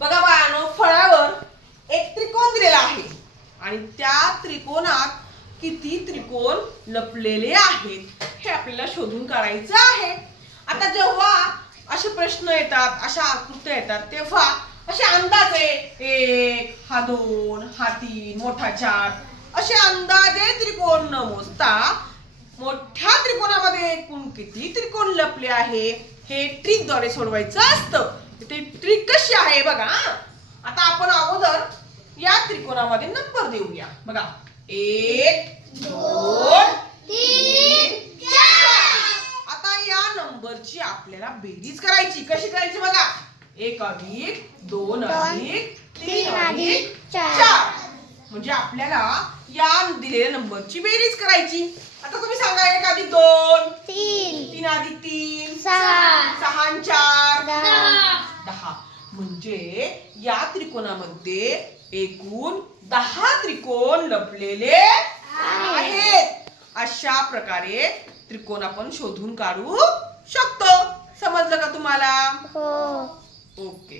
बघा बाळांनो, फळावर एक त्रिकोण दिलेला आहे आणि त्या त्रिकोणात किती त्रिकोण लपलेले आहेत हे आपल्याला शोधून काढायचं आहे. आता जेव्हा असे प्रश्न येतात, अशा आकृत्या येतात, तेव्हा असे अंदाजे 1 हा 2 हा 3 मोठा 4 असे अंदाजे त्रिकोण न मोजता मोठ्या त्रिकोणामध्ये एकूण किती त्रिकोण लपले आहे हे ट्रिक द्वारे सोडवायचं असतं. ते ट्रिक कशी आहे बघा. आता आपण अगोदर या त्रिकोणामध्ये नंबर देऊया. बघा 1 2 3 4. आता या नंबरची आपल्याला बेरीज करायची. कशी करायची बघा. 1 अधिक 2 अधिक 3 अधिक 4 म्हणजे आपल्याला या दिलेल्या नंबरची बेरीज करायची. आता तुम्ही सांगा 1 अधिक 2 3 3 अधिक 3 6 6 आणि 4 10 म्हणजे या त्रिकोणामध्ये एकूण 10 त्रिकोण लपलेले आहेत. अशा प्रकारे त्रिकोण आपण शोधून काढू शकतो. समजलं का तुम्हाला? हो. ओके.